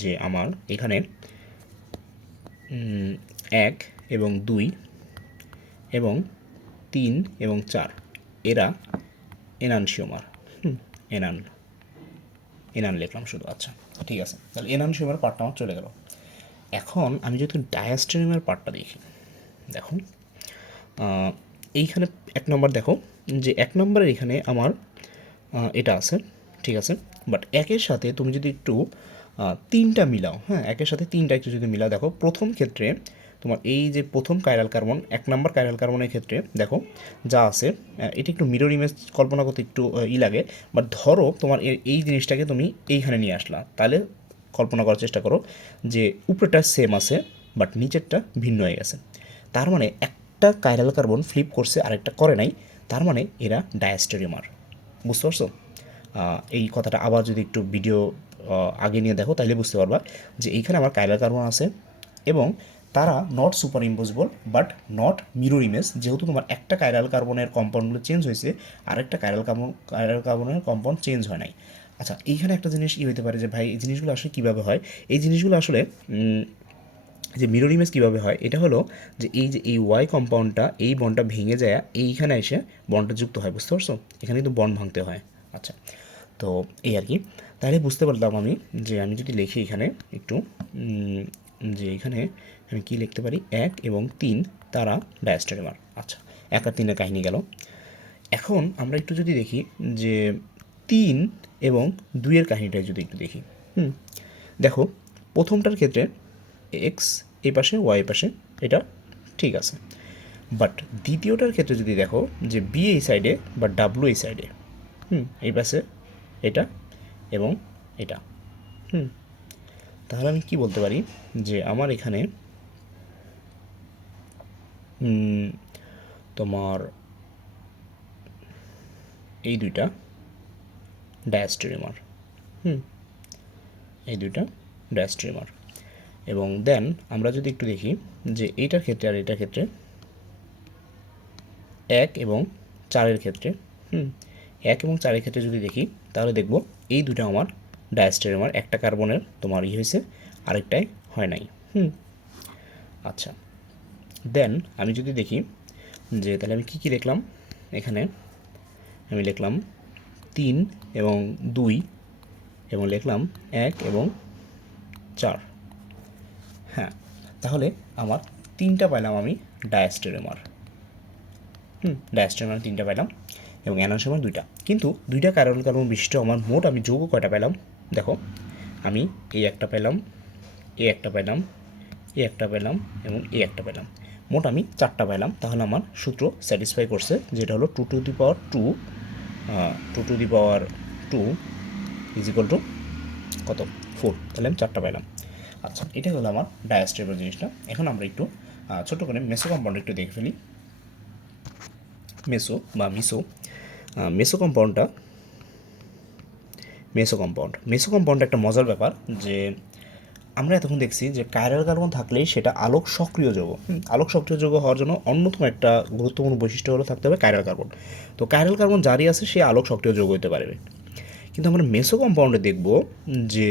যে আমার এখানে 1 এবং 2 এবং 3 এবং 4 এরা এনানসিওমার। এনান এনান লিখলাম শুধু। আচ্ছা ঠিক আছে, তাহলে এনানসিওমার পার্টটা আমার চলে গেল। এখন আমি যদি ডায়াস্টেরিয়ামের পার্টটা দেখি, দেখো এইখানে 1 নম্বর, দেখো যে 1 নম্বরের এখানে আমার এটা আছে, ঠিক আছে। বাট একের সাথে তুমি যদি একটু 3টা মিলাও, একের সাথে 3টা একটু যদি মিলাও, দেখো প্রথম ক্ষেত্রে তোমার এই যে প্রথম কাইরাল কার্বন, 1 নম্বর কাইরাল কার্বনের ক্ষেত্রে দেখো যা আছে, এটা একটু মিরর ইমেজ কল্পনা করতে একটু লাগে। বাট ধরো তোমার এই জিনিসটাকে তুমি এইখানে নিয়ে আসলা, তাহলে কল্পনা করার চেষ্টা করো যে উপরেটা সেম আছে বাট নিচেরটা ভিন্ন হয়ে গেছে। তার মানে একটা কাইরাল কার্বন ফ্লিপ করছে আরেকটা করে নাই, তার মানে এরা ডায়াস্টেরিওমার। বুঝতে পারছো? এই কথাটা আবার যদি একটু ভিডিও আগে নিয়ে দেখো, তাহলে বুঝতে পারবা যে এইখানে আমার কাইরাল কার্বন আছে এবং তারা not super impossible but not mirror image, যেহেতু তোমার একটা কাইরাল কার্বনের কম্পাউন্ডগুলো চেঞ্জ হয়েছে, আরেকটা কাইরাল কার্বনের কম্পাউন্ড চেঞ্জ হয় নাই। আচ্ছা, এইখানে একটা জিনিস হতে পারে যে ভাই এই জিনিসগুলো আসলে কীভাবে হয়, এই জিনিসগুলো আসলে যে মিরর ইমেজ কীভাবে হয়, এটা হলো যে এই ওয়াই কম্পাউন্ডটা এই বন্ডটা ভেঙে যায় এইখানে এসে বন্ডটা যুক্ত হয়। বুঝতে পারছো? এখানে কিন্তু বন্ড ভাঙতে হয়। আচ্ছা, তো এই আর কি। তাহলে বুঝতে পারলাম আমি যে আমি যদি লিখি এখানে একটু, যে এখানে আমি কী লিখতে পারি, 1 এবং 3 তারা ডায়াস্টেরিওমার। আচ্ছা, 1 আর 3-এর কাহিনী গেল। এখন আমরা একটু যদি দেখি যে 3 এবং 2-এর কাহিনীটা যদি একটু দেখি, দেখো প্রথমটার ক্ষেত্রে এক্স এই পাশে ওয়াই পাশে, এটা ঠিক আছে। বাট দ্বিতীয়টার ক্ষেত্রে যদি দেখো যে বি এই সাইডে বা ডাব্লু এই সাইডে, এই পাশে এটা এবং এটা, তাহলে আমি কি বলতে পারি যে আমার এখানে তোমার এই দুইটা ডায়াস্টেরিওমার, এই দুইটা ডায়াস্টেরিওমার। এবং দেন আমরা যদি একটু দেখি যে এইটার ক্ষেত্রে আর এটার ক্ষেত্রে 1 এবং 4-এর ক্ষেত্রে, 1 এবং 4-এর ক্ষেত্রে যদি দেখি, তাহলে দেখব এই দুটো আমার ডায়াস্টেরিওমার, একটা কার্বনের তোমার হয়েছে আরেকটাই হয় নাই। আচ্ছা, দেন আমি যদি দেখি যে তাহলে আমি কী কী লিখলাম, এখানে আমি লিখলাম 3 এবং 2 এবং লিখলাম 1 এবং 4। তাহলে আমার 3টা পাইলাম আমি ডায়াস্টেরিওমার। ডায়াস্ট্রিক মানে 3টা পাইলাম এবং এনার্জি মানে 2টা। কিন্তু 2টা কার্বন কার্বন বিশিষ্ট আমার মোট আমি যৌগ কয়টা পেলাম দেখো, আমি এই একটা পেলাম, এই একটা পেলাম, এই একটা পেলাম এবং এই একটা পেলাম, মোট আমি 4টা পেলাম। তাহলে আমার সূত্র স্যাটিসফাই করছে, যেটা হলো 2 to the power 2 2 to the power 2 is equal to কত 4। তাহলে আমি 4টা পেলাম। আচ্ছা, এটা হলো আমার ডায়াস্টেবল জিনিসটা। এখন আমরা একটু ছোটো করে মেসো কম্পাউন্ড একটু দেখে ফেলি। মেসো বা মিসো, মেসো কম্পাউন্ডটা মেসো কম্পাউন্ড একটা মজার ব্যাপার যে আমরা এতক্ষণ দেখছি যে কাইরাল কার্বন থাকলেই সেটা আলোক সক্রিয় যৌগ। আলোক সক্রিয় যৌগ হওয়ার জন্য অন্যতম একটা গুরুত্বপূর্ণ বৈশিষ্ট্য হলো থাকতে হবে কাইরাল কার্বন। তো কাইরাল কার্বন যারই আছে সে আলোক সক্রিয় যৌগ হতে পারবে। কিন্তু আমরা মেসো কম্পাউন্ডে দেখব যে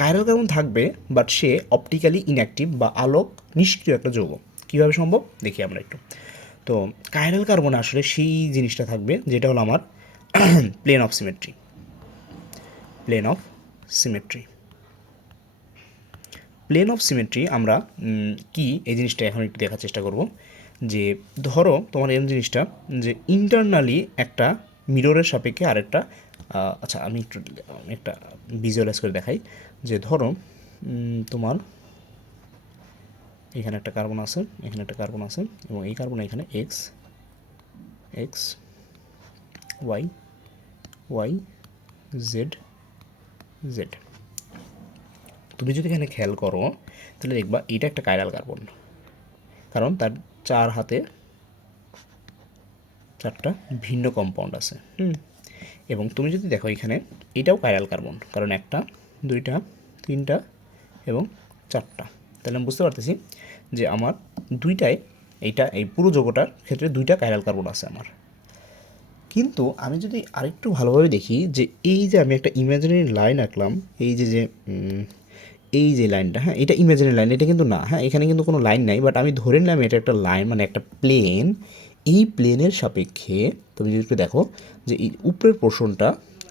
কাইরাল কার্বন থাকবে বাট সে অপটিক্যালি ইনঅ্যাক্টিভ বা আলোক নিষ্ক্রিয় একটা যৌগ। কীভাবে সম্ভব দেখি আমরা একটু। তো কাইরাল কার্বনে আসলে সেই জিনিসটা থাকবে যেটা হলো আমার plane of symmetry. Plane of symmetry plane of symmetry আমরা কি এই জিনিসটা এখন একটু দেখার চেষ্টা করব। যে ধরো তোমার এই জিনিসটা যে ইন্টারনালি একটা মিররের সাপেক্ষে আরেকটা, আচ্ছা আমি একটু একটা ভিজুয়ালাইজ করে দেখাই। যে ধরো তোমার এখানে একটা কার্বন আছে, এখানে একটা কার্বন আছে এবং এই কার্বন এখানে x x y y z z. তুমি যদি এখানে খেয়াল করো তাহলে দেখবা এটা একটা কাইরাল কার্বন, কারণ তার 4 হাতে 4টা ভিন্ন কম্পাউন্ড আছে। এবং তুমি যদি দেখো এখানে এটাও কাইরাল কার্বন, কারণ 1টা 2টা 3টা এবং 4টা। তাহলে আমি বুঝতে পারতেছি যে আমার 2টায় এইটা এই পুরো যৌগটার ক্ষেত্রে 2টা কাইরাল কার্বন আছে আমার। কিন্তু আমি যদি আরেকটু ভালোভাবে দেখি যে এই যে আমি একটা ইমাজিনারি লাইন আঁকলাম, এই যে যে এই যে লাইনটা, হ্যাঁ এটা ইমাজিনারি লাইন, এটা কিন্তু না, হ্যাঁ এখানে কিন্তু কোনো লাইন নাই, বাট আমি ধরে নিলাম এটা একটা লাইন মানে একটা প্লেন। এই প্লেনের সাপেক্ষে তুমি যদি একটু দেখো যে এই উপরের পোর্শনটা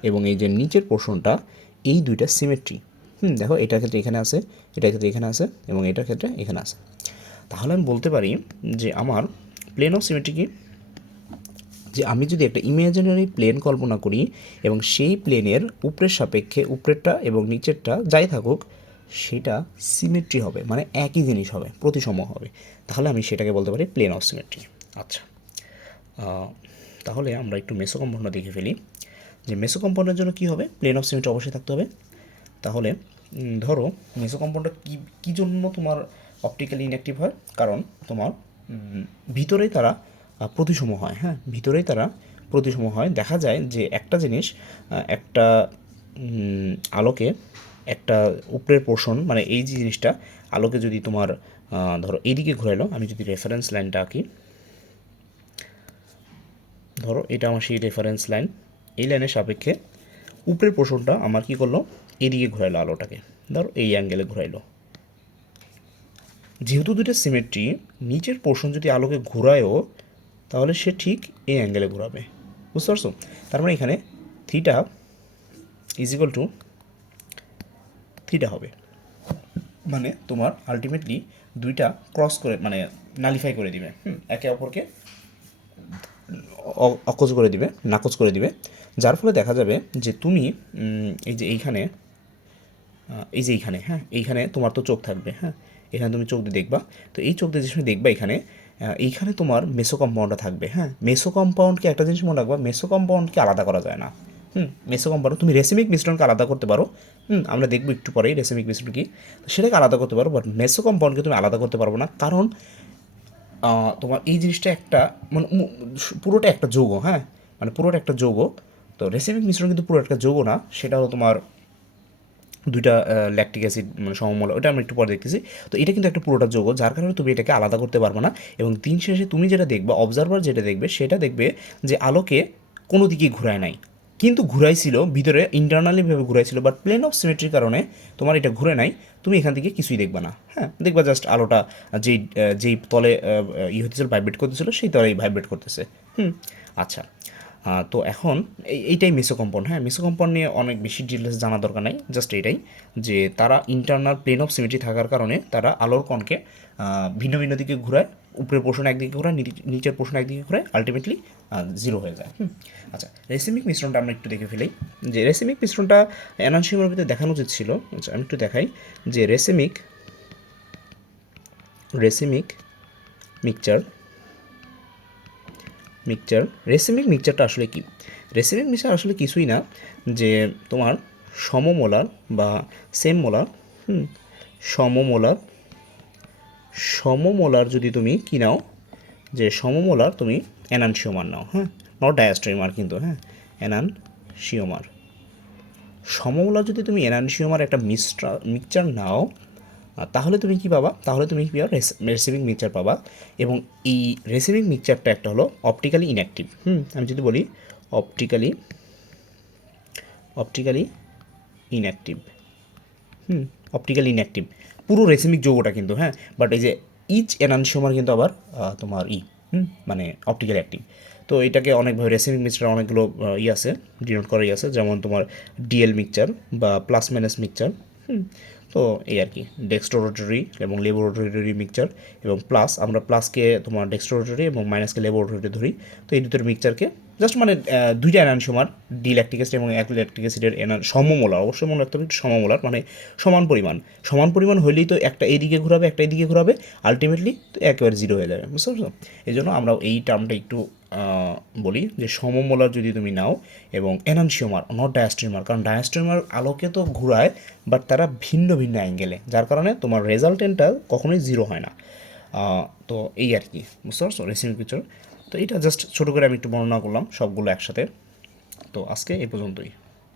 এবং এই যে নিচের পোর্শনটা এই দুইটা সিমেট্রি। দেখো এটার ক্ষেত্রে এখানে আছে, এটার ক্ষেত্রে এখানে আছে এবং এটার ক্ষেত্রে এখানে আছে। তাহলে আমি বলতে পারি যে আমার প্লেন অফ সিমেট্রি কি, যে আমি যদি একটা ইমাজিনারি প্লেন কল্পনা করি এবং সেই প্লেনের উপরের সাপেক্ষে উপরেরটা এবং নিচেরটা যাই থাকুক সেটা সিমেট্রি হবে, মানে একই জিনিস হবে, প্রতিসম হবে, তাহলে আমি সেটাকে বলতে পারি প্লেন অফ সিমেট্রি। আচ্ছা, তাহলে আমরা একটু মেসো কম্পাউন্ডটা দেখে ফেলি যে মেসো কম্পাউন্ডের জন্য কী হবে, প্লেন অফ সিমেট্রি অবশ্যই থাকতে হবে। তাহলে ধরো মেসো কম্পাউন্ডটা কী জন্য তোমার অপটিক্যালি ইনঅ্যাক্টিভ হয়, কারণ তোমার ভিতরেই তারা প্রতিসম হয়। হ্যাঁ, ভিতরেই তারা প্রতিসম হয়। দেখা যায় যে একটা জিনিস একটা আলোকে একটা উপরের পোর্শন মানে এই যে জিনিসটা আলোকে যদি তোমার ধরো এইদিকে ঘোরালো, আমি যদি রেফারেন্স লাইনটা আঁকি, ধরো এটা আমার সেই রেফারেন্স লাইন, এই লাইনের সাপেক্ষে উপরের পোর্শনটা আমার কী করলো, এদিকে ঘোরাইলো আলোটাকে, ধরো এই অ্যাঙ্গেলে ঘোরাইলো। যেহেতু দুটো সিমেট্রি, নিচের পোর্শন যদি আলোকে ঘোরায়ও তাহলে সে ঠিক এই অ্যাঙ্গেলে ঘোরাবে। বুঝতে পারছো? তার মানে এখানে theta is equal to theta হবে, মানে তোমার আলটিমেটলি দুইটা ক্রস করে মানে নালিফাই করে দিবে, একে অপরকে অকজ করে দিবে, নাকচ করে দিবে। যার ফলে দেখা যাবে যে তুমি এই যে এইখানে হ্যাঁ এইখানে তোমার তো চোখ থাকবে, হ্যাঁ এখানে তুমি চোখ দিয়ে দেখবা, তো এই চোখ দিয়ে যে সময় দেখবা এইখানে তোমার মেসো কম্পাউন্ডটা থাকবে। হ্যাঁ, মেসো কম্পাউন্ডকে একটা জিনিস মনে রাখবা, মেসো কম্পাউন্ডকে আলাদা করা যায় না। মেসো কম্পাউন্ড তুমি রেসিমিক মিশ্রণকে আলাদা করতে পারো, আমরা দেখবো একটু পরেই রেসিমিক মিশ্রণ কি, সেটাকে আলাদা করতে পারো, বাট মেসো কম্পাউন্ডকে তুমি আলাদা করতে পারবো না, কারণ তোমার এই জিনিসটা একটা মানে পুরোটা একটা যৌগ। হ্যাঁ, মানে পুরোটা একটা যৌগ। তো রেসিমিক মিশ্রণ কিন্তু পুরো একটা যৌগ না, সেটা হলো তোমার দুইটা ল্যাকটিক অ্যাসিড মানে সমমূল, ওটা আমরা একটু পরে দেখতেছি। তো এটা কিন্তু একটা পুরোটা যৌগ, যার কারণে তুমি এটাকে আলাদা করতে পারবে না। এবং দিন শেষে তুমি যেটা দেখবে, অবজারভার যেটা দেখবে, সেটা দেখবে যে আলোকে কোনো দিকেই ঘুরায় নাই, কিন্তু ঘুরাইছিল ভিতরে ইন্টারনালিভাবে ঘুরাইছিল, বাট প্লেন অফ সিমেট্রির কারণে তোমার এটা ঘুরে নাই, তুমি এখান থেকে কিছুই দেখবা না। হ্যাঁ, দেখবা জাস্ট আলোটা যেই তলে হতেছিল ভাইব্রেট করতেছিল সেই তলেই ভাইব্রেট করতেছে। আচ্ছা, তো এখন এইটাই মেসোকম্পাউন্ড। হ্যাঁ, মেসোকম্পাউন্ড নিয়ে অনেক বেশি ডিটেলস জানার দরকার নাই, জাস্ট এটাই যে তারা ইন্টারনাল প্লেন অফ সিমেট্রি থাকার কারণে তারা আলোর কণকে ভিন্ন ভিন্ন দিকে ঘুরায়, উপরের পোর্শন একদিকে ঘোরায়, নিচের পোর্শন একদিকে ঘোরায়, আলটিমেটলি জিরো হয়ে যায়। আচ্ছা, রেসিমিক মিশ্রণটা আমরা একটু দেখে ফেলি। যে রেসিমিক মিশ্রণটা এনানসিয়ামের ভিতরে দেখানো উচিত ছিল। আচ্ছা, আমি একটু দেখাই যে রেসিমিক মিক্সচার রেসিমিক মিক্সচারটা আসলে কি? রেসিমিক মিক্সচার আসলে কিছুই না, যে তোমার সমমোলার বা সেম মোলার, সমমোলার সমমোলার যদি তুমি কি নাও, যে সমমোলার তুমি এনানসিওমার নাও, হ্যাঁ, নট ডায়াস্ট্রিমার কিন্তু, হ্যাঁ, এনানসিওমার সমমোলার যদি তুমি এনানসিওমার একটা মিক্সচার নাও, তাহলে তুমি কি পাবা? তাহলে তুমি কি পাবা? রেসিমিক মিক্সচার পাবা। এবং এই রেসিমিক মিক্সচারটা একটা হলো অপটিক্যালি ইনঅ্যাক্টিভ। আমি যদি বলি অপটিক্যালি ইনঅ্যাক্টিভ, অপটিক্যালি ইনঅ্যাক্টিভ পুরো রেসিমিক যৌগটা কিন্তু, হ্যাঁ, বাট এই যে ইচ এনানসিওমার কিন্তু আবার তোমার মানে অপটিক্যালি অ্যাক্টিভ। তো এটাকে অনেকভাবে রেসিমিক মিক্সচার অনেকগুলো আছে, ডিনোট করাই আছে, যেমন তোমার ডিএল মিক্সচার বা প্লাস মাইনাস মিক্সচার। তো এই আর কি ডেক্সট্রোরোটারি এবং লেবোরেটরি মিক্সচার, এবং প্লাস আমরা প্লাসকে তোমার ডেক্সট্রোরোটারি এবং মাইনাসকে লেবোরেটরি ধরি। তো এই দুটোর মিক্সচারকে জাস্ট মানে দুইটা এনানসিওমার ডি ল্যাকটিক অ্যাসিড এবং ল্যাকটিক অ্যাসিডের সমমোলার, অবশ্যই মনে রাখতে হবে একটু সমমোলার, মানে সমান পরিমাণ হইলেই তো একটা এইদিকে ঘোরাবে, একটা এইদিকে ঘোরাবে, আলটিমেটলি তো একেবারে জিরো হয়ে যাবে, বুঝতে পারছো? এই জন্য আমরা এই টার্মটা একটু বলি যে সমমোলার যদি তুমি নাও এবং এনানসিওমার, নট ডায়াস্ট্রিমার, কারণ ডায়াস্ট্রিমার আলোকে তো ঘুরায় বাট তারা ভিন্ন ভিন্ন অ্যাঙ্গেলে, যার কারণে তোমার রেজাল্টেন্টটা কখনোই জিরো হয় না। তো এই আর কি, বুঝতে পারছো রেসিমিক পিকচার। তো এটা জাস্ট ছোটো করে আমি একটু বর্ণনা করলাম সবগুলো একসাথে। তো আজকে এই পর্যন্তই।